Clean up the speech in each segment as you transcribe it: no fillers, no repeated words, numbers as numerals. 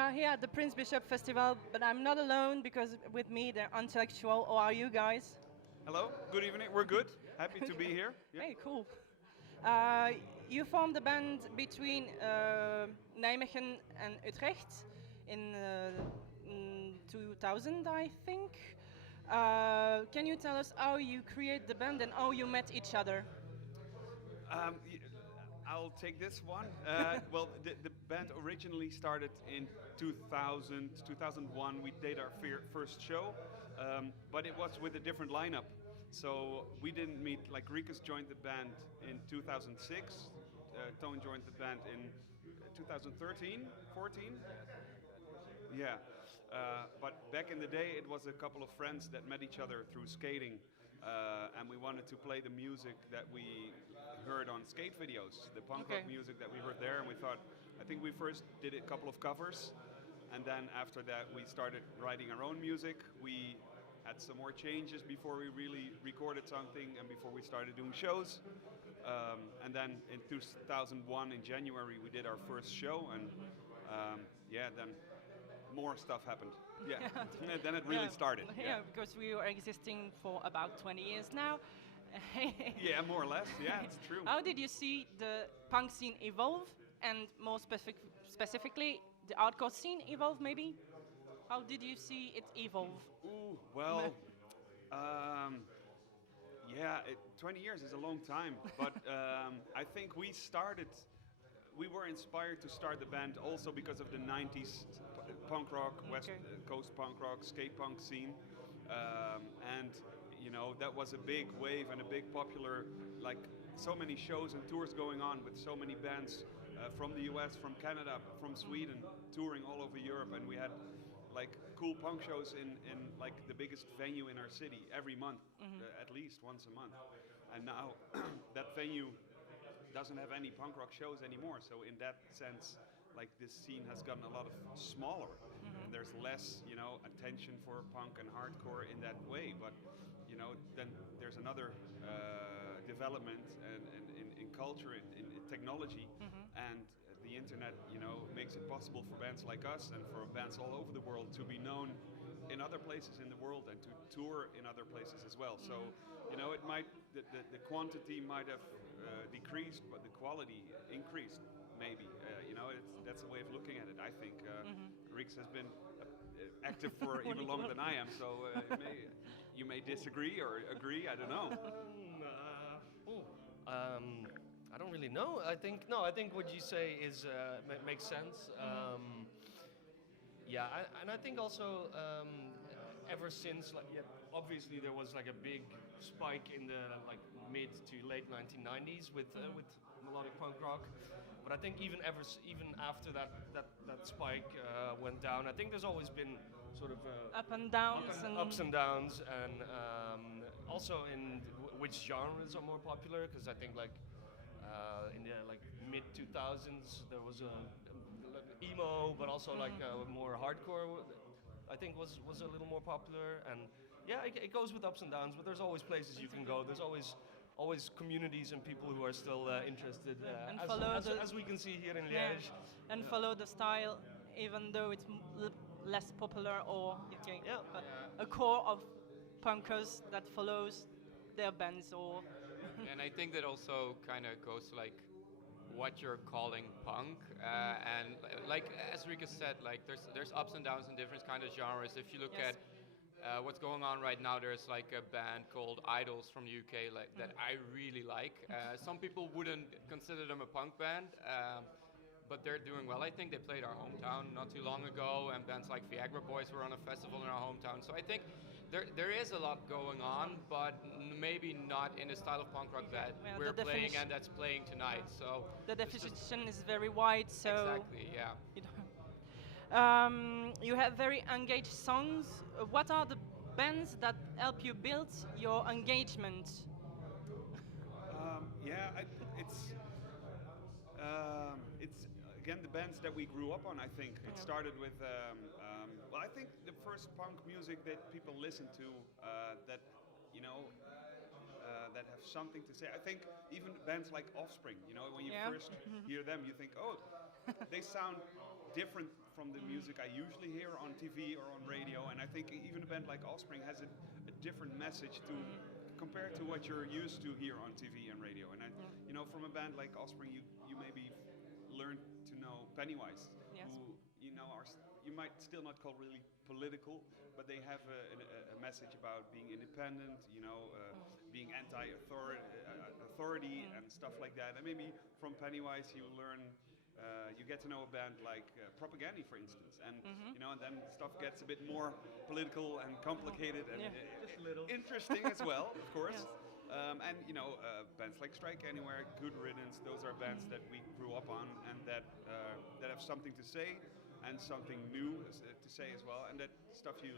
are here at the Prince Bishop Festival, but I'm not alone because with me they're Antillectual. How are you guys? Hello, good evening. We're good. Happy to be here. Yeah. Hey, cool. Uh, you formed a band between Nijmegen and Utrecht in 2000, I think. Can you tell us how you create the band and how you met each other? Um, y- I'll take this one. Well, the band originally started in 2000, 2001. We did our first show, but it was with a different lineup. So we didn't meet, like Rikus joined the band in 2006. Tone joined the band in 2013, 14. Yeah, but back in the day, it was a couple of friends that met each other through skating, and we wanted to play the music that we heard on skate videos, the punk rock Okay. music that we heard there, and we thought, I think we first did a couple of covers, and then after that, we started writing our own music. We had some more changes before we really recorded something and before we started doing shows. And then in 2001, in January, we did our first show, and yeah, then more stuff happened. Yeah, then it really Yeah, started. yeah, Yeah, because we are existing for about 20 years now. yeah, more or less. Yeah, it's true. How did you see the punk scene evolve, and more specifically, the hardcore scene evolve? Maybe. How did you see it evolve? Ooh, well, um, yeah, 20 years is a long time, but I think we were inspired to start the band also because of the 90s punk rock, West Okay. Coast punk rock, skate punk scene. And, you know, that was a big wave and a big popular, like, so many shows and tours going on with so many bands from the US, from Canada, from Sweden, touring all over Europe. And we had like cool punk shows in like the biggest venue in our city every month, at least once a month. And now that venue doesn't have any punk rock shows anymore. So in that sense, like this scene has gotten a lot of smaller, and there's less, you know, attention for punk and hardcore in that way. But you know, then there's another development and in culture, in technology, and the internet, you know, makes it possible for bands like us and for bands all over the world to be known in other places in the world and to tour in other places as well. So, you know, it might the quantity might have decreased, but the quality increased. Maybe you know that's a way of looking at it. I think Rix has been active for even longer than I am, so you may disagree or agree. I don't know. I don't really know. I think no. I think what you say is makes sense. Yeah, and I think also ever since, like, yeah, obviously there was like a big spike in the like mid to late 1990s with melodic punk rock, but I think even after that spike went down, I think there's always been sort of Up and downs ups and downs, and also in which genres are more popular, because I think like in the like mid 2000s there was a like emo, but also like more hardcore. I think was a little more popular, and yeah, it goes with ups and downs. But there's always places you can go. There's always communities and people who are still interested, and follow as we can see here in yeah, Liège. and follow the style, even though it's less popular or okay, Yeah. but a core of punkers that follows their bands or And I think that also kind of goes to like what you're calling punk, and like as Rika said, like there's ups and downs in different kind of genres. If you look Yes. at what's going on right now, there's like a band called Idols from the UK like that I really like. Some people wouldn't consider them a punk band. But they're doing well. I think they played our hometown not too long ago, and bands like Viagra Boys were on a festival in our hometown. So I think there is a lot going on, but maybe not in the style of punk rock that well, we're the playing definition- and that's playing tonight. So the it's just definition is very wide. So exactly, yeah. you you have very engaged songs. What are the bands that help you build your engagement? Yeah, it's again the bands that we grew up on. I think it started with well, I think the first punk music that people listen to that you know that have something to say. I think even bands like Offspring, you know, when you Yeah. first hear them, you think, oh, they sound different from the music I usually hear on TV or on radio, and I think even a band like Offspring has a different message to compared to what you're used to hear on TV and radio. And you know, from a band like Offspring, you maybe learn to know Pennywise, Yes. who you know you might still not call really political, but they have a message about being independent, you know, being anti-authority and stuff like that. And maybe from Pennywise you learn. You get to know a band like Propaganda, for instance, and you know, and then stuff gets a bit more political and complicated and Just a little. interesting as well, of course. Yes. And you know, bands like Strike Anywhere, Good Riddance, those are bands that we grew up on and that have something to say and something new to say as well, and that stuff you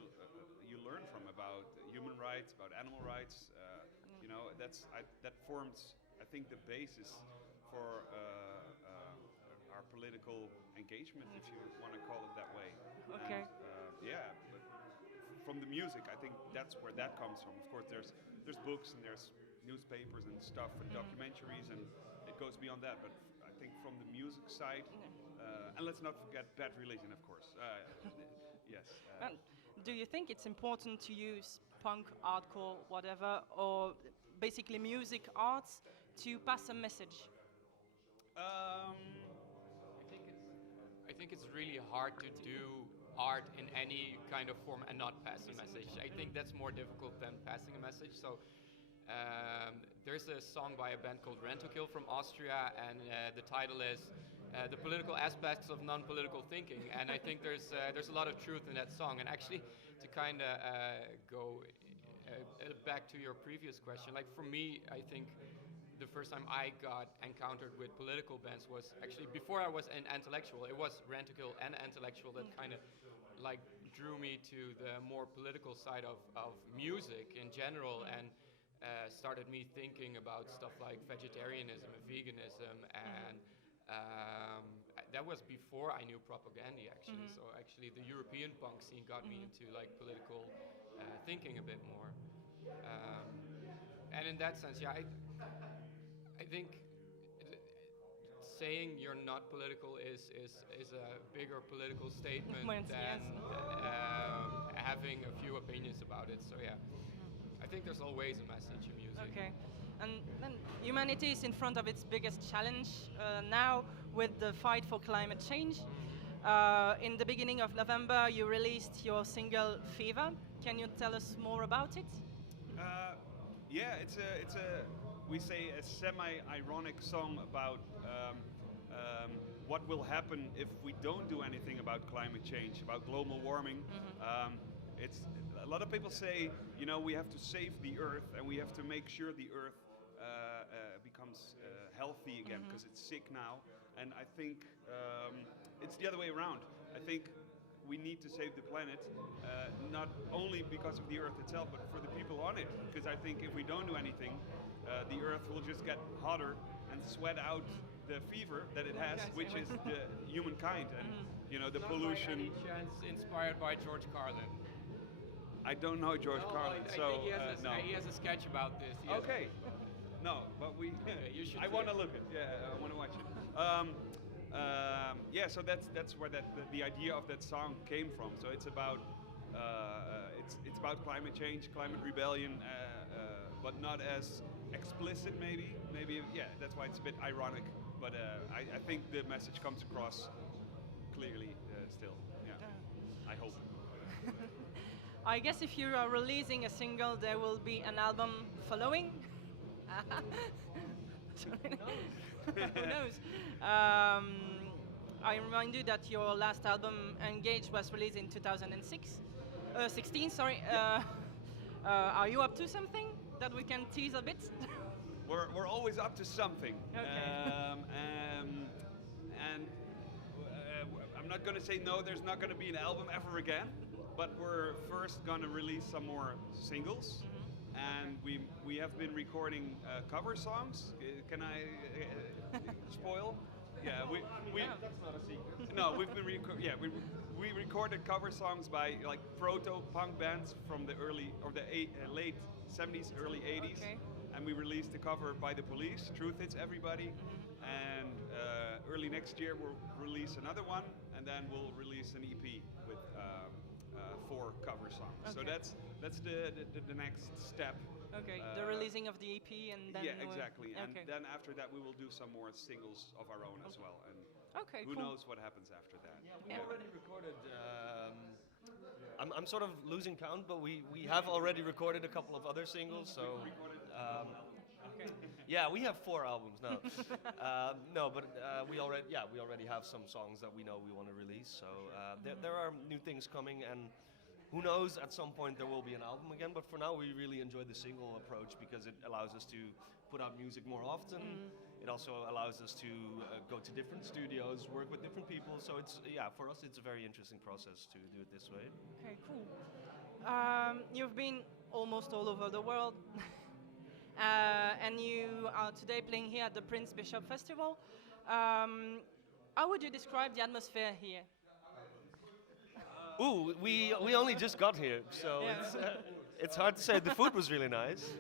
learn from about human rights, about animal rights. You know, that forms, I think, the basis for our political engagement, if you want to call it that way. Okay. And, yeah, but from the music, I think that's where that comes from. Of course, there's books and there's newspapers and stuff and documentaries, and it goes beyond that. But I think from the music side, and let's not forget Bad Religion, of course. Yes. And do you think it's important to use punk, hardcore, whatever, or basically music arts to pass a message? I think it's really hard to do art in any kind of form and not pass a message. I think that's more difficult than passing a message. So there's a song by a band called Rent-to-Kill from Austria, and the title is The Political Aspects of Non-Political Thinking. And I think there's a lot of truth in that song. And actually, to kind of go back to your previous question, like for me, I think the first time I got encountered with political bands was actually before I was an Antillectual. It was Rent-to-Kill and Antillectual that kind of like drew me to the more political side of music in general, and started me thinking about stuff like vegetarianism and veganism, and that was before I knew Propaganda actually. So actually the European punk scene got me into like political thinking a bit more, and in that sense, yeah, I think saying you're not political is a bigger political statement than having a few opinions about it. So yeah, I think there's always a message in music. Okay. And then humanity is in front of its biggest challenge now with the fight for climate change. In the beginning of November, you released your single Fever. Can you tell us more about it? Yeah, it's a we say a semi-ironic song about what will happen if we don't do anything about climate change, about global warming. It's a lot of people say, you know, we have to save the Earth and we have to make sure the Earth becomes healthy again because it's sick now. And I think it's the other way around. I think we need to save the planet, not only because of the Earth itself, but for the people on it. Because I think if we don't do anything, the Earth will just get hotter and sweat out the fever that it has, which is the humankind, and you know, the pollution. By any chance inspired by George Carlin? I don't know George Carlin, I so think he has a sketch about this. Okay. No, but we. You should I want to look it. Yeah, I want to watch it. Yeah, so that's where the idea of that song came from. So it's about it's about climate change, climate rebellion, but not as explicit. Maybe yeah. That's why it's a bit ironic. But I think the message comes across clearly still. Yeah, I hope. I guess if you are releasing a single, there will be an album following. Who knows? I remind you that your last album, Engage, was released in 2016. Sorry. Are you up to something that we can tease a bit? We're always up to something. Okay. And I'm not going to say no. There's not going to be an album ever again. But we're first going to release some more singles. And we have been recording cover songs. Can I spoil? Yeah, that's not a secret. No, we've been we recorded cover songs by like proto-punk bands from the late 70s, early 80s, and we released a cover by The Police, Truth Hits Everybody, and early next year we'll release another one, and and then we'll release an EP with 4 cover songs. So Okay. that's the next step. Okay, the releasing of the EP and then... Yeah, exactly. And Okay. then after that, we will do some more singles of our own as well. And Okay, who cool. knows what happens after that? We already recorded. I'm sort of losing count, but we have already recorded a couple of other singles. So yeah, we have 4 albums now. No, but we already have some songs that we know we want to release. So there are new things coming, and who knows, at some point there will be an album again. But for now, we really enjoy the single approach because it allows us to put out music more often. It also allows us to go to different studios, work with different people. So for us, it's a very interesting process to do it this way. Okay, cool. You've been almost all over the world, and you are today playing here at the Prince Bishop Festival. How would you describe the atmosphere here? Ooh, we only just got here, so Yeah. it's hard to say. The food was really nice,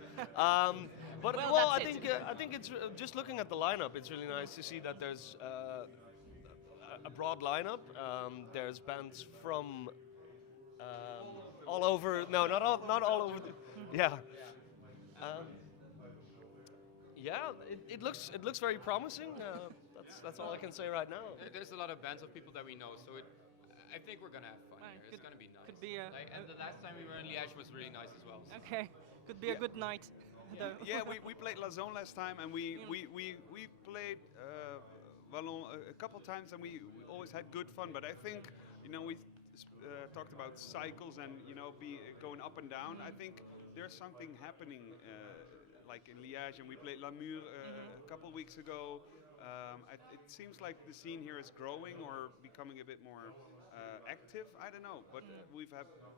but Well, I that's it. think it's just looking at the lineup. It's really nice to see that there's a broad lineup. There's bands from all over. No, not all over. Yeah. It looks very promising. That's all I can say right now. There's a lot of bands of people that we know, so I think we're gonna have fun Right, here. It's gonna be nice. could be a- and the last time we were in Liège was really nice as well. So. Okay, could be a Yeah. good night. though. Yeah, we played La Zone last time, and we played Wallon a couple times, and we always had good fun. But I think we talked about cycles and going up and down. I think there's something happening like in Liège, and we played La Mure a couple weeks ago. It seems like the scene here is growing or becoming a bit more active. I don't know, but we've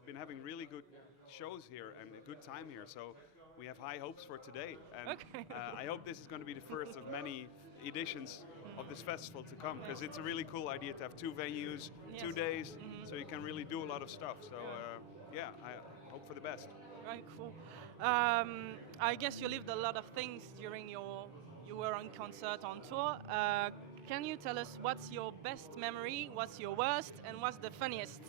been having really good shows here and a good time here. So we have high hopes for today. And Okay. I hope this is going to be the first of many editions of this festival to come, because it's a really cool idea to have 2 venues, 2 Yes. days, so you can really do a lot of stuff. So I hope for the best. Right, cool. I guess you lived a lot of things during you were on concert, on tour. Can you tell us what's your best memory, what's your worst, and what's the funniest?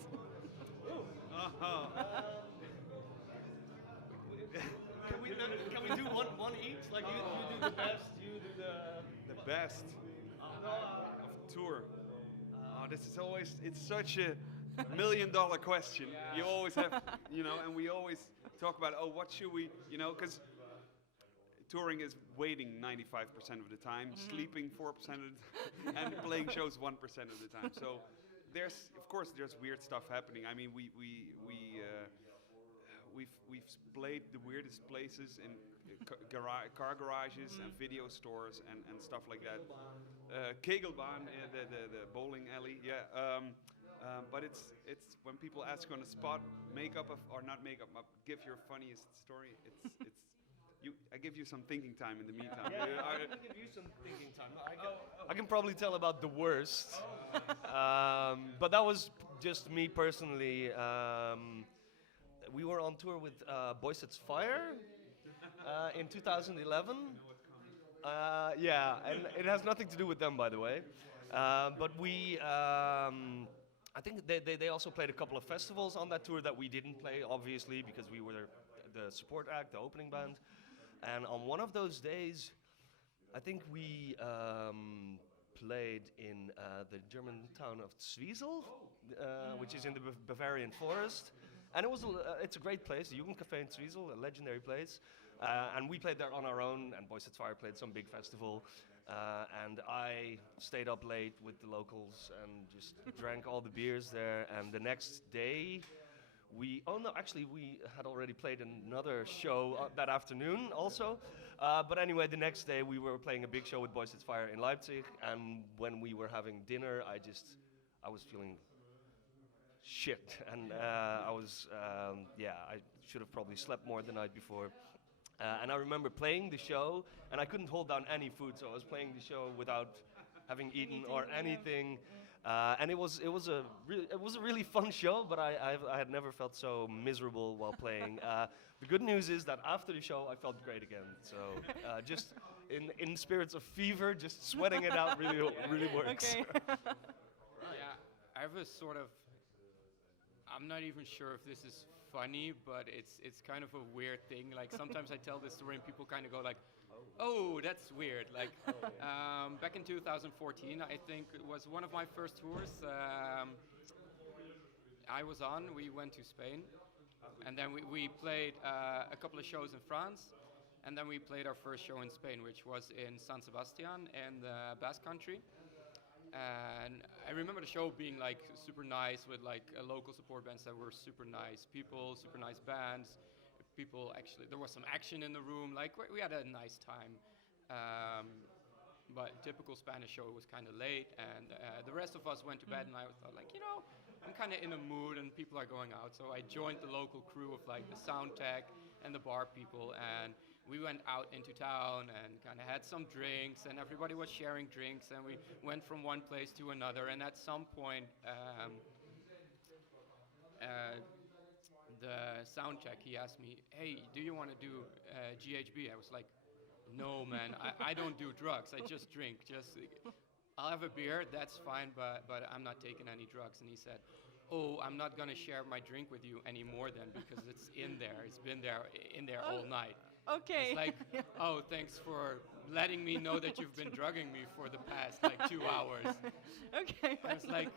Can we do one each? Like you do the best, you do The best of tour. This is always, it's such a $1 million question. You always have, and we always talk about, what should we, because touring is waiting 95% of the time, sleeping 4% of the time, and playing shows 1% of the time. So of course there's weird stuff happening. I mean, we've played the weirdest places in car garages and video stores and stuff like that. Kegelbahn, the bowling alley, yeah. But it's when people ask on the spot, or not makeup, give your funniest story. I give you some thinking time in the meantime. I can give you some thinking time. I can probably tell about the worst, but that was just me personally. We were on tour with Boys It's Fire in 2011. And it has nothing to do with them, by the way. But I think they also played a couple of festivals on that tour that we didn't play, obviously, because we were the support act, the opening band. And on one of those days, I think we played in the German town of Zwiesel, which is in the Bavarian forest. And it's a great place, the Jugendcafé in Zwiesel, a legendary place. And we played there on our own, and Boys at Fire played some big festival. And I stayed up late with the locals and just drank all the beers there. And the next day, we had already played another show that afternoon also. But anyway, the next day we were playing a big show with Boys at Fire in Leipzig. And when we were having dinner, I was feeling shit. And I should have probably slept more the night before. And I remember playing the show, and I couldn't hold down any food, so I was playing the show without having eaten or anything. And it was a really fun show, but I had never felt so miserable while playing. The good news is that after the show, I felt great again. So just in spirits of fever, just sweating it out really works. Okay. Yeah, I have a sort of, I'm not even sure if this is funny, but it's kind of a weird thing. Like sometimes I tell this story and people kind of go like, "Oh, that's weird." Like back in 2014, I think it was one of my first tours. I was on. We went to Spain, and then we played a couple of shows in France, and then we played our first show in Spain, which was in San Sebastian in the Basque Country. And I remember the show being like super nice with like local support bands that were super nice people, super nice bands. People actually, there was some action in the room. Like we had a nice time. But typical Spanish show was kind of late, and the rest of us went to bed. And I thought like, I'm kind of in a mood, and people are going out. So I joined the local crew of like the sound tech and the bar people, and we went out into town and kind of had some drinks, and everybody was sharing drinks, and we went from one place to another. And at some point, the sound check, he asked me, "Hey, do you want to do GHB?" I was like, "No, man, I don't do drugs. I just drink. I'll have a beer, that's fine, but I'm not taking any drugs." And he said, "Oh, I'm not gonna share my drink with you anymore then, because it's in there. It's been there in there all night." Okay. It's like, "Oh, thanks for letting me know that you've been drugging me for the past like 2 hours." Okay. I was like,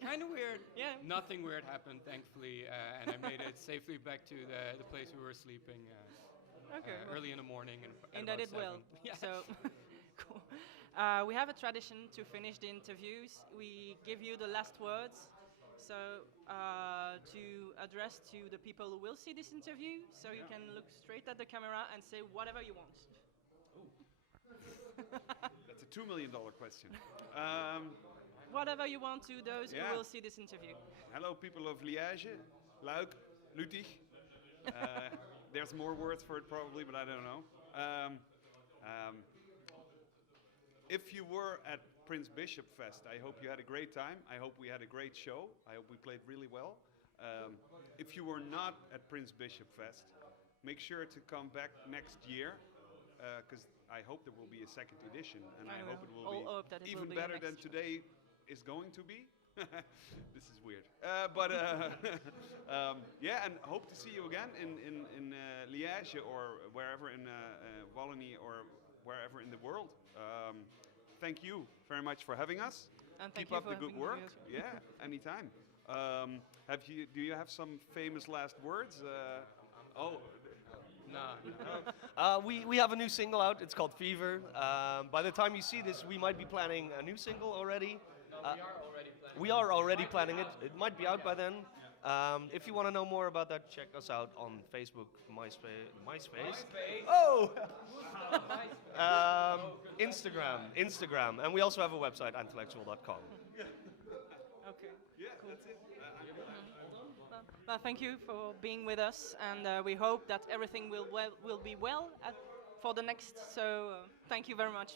kind of weird. Yeah. Nothing weird happened, thankfully, and I made it safely back to the place we were sleeping early in the morning. And that about did well. 7. Yeah. So, cool. We have a tradition to finish the interviews. We give you the last words. So, to address to the people who will see this interview, so you can look straight at the camera and say whatever you want. That's a $2 million question. Whatever you want to those Yeah. who will see this interview. Hello, people of Liège, Luik, Lutich. There's more words for it probably, but I don't know. If you were at Prince Bishop Fest, I hope you had a great time. I hope we had a great show. I hope we played really well. If you were not at Prince Bishop Fest, make sure to come back next year, because I hope there will be a second edition, and I hope it will hope that it even will be better than next. today is going to be. This is weird. Yeah, and hope to see you again in Liège or wherever in Wallonie or wherever in the world. Thank you very much for having us. And thank Keep you up for the good having me work. as well. Yeah, anytime. Do you have some famous last words? Oh, No. We have a new single out. It's called Fever. By the time you see this, we might be planning a new single already. We are already planning it. It might be out by then. If you want to know more about that, check us out on Facebook, MySpace. Oh! Instagram. And we also have a website, Antillectual.com. Okay. yeah, that's it. Well, thank you for being with us, and we hope that everything will be well for the next. So, thank you very much.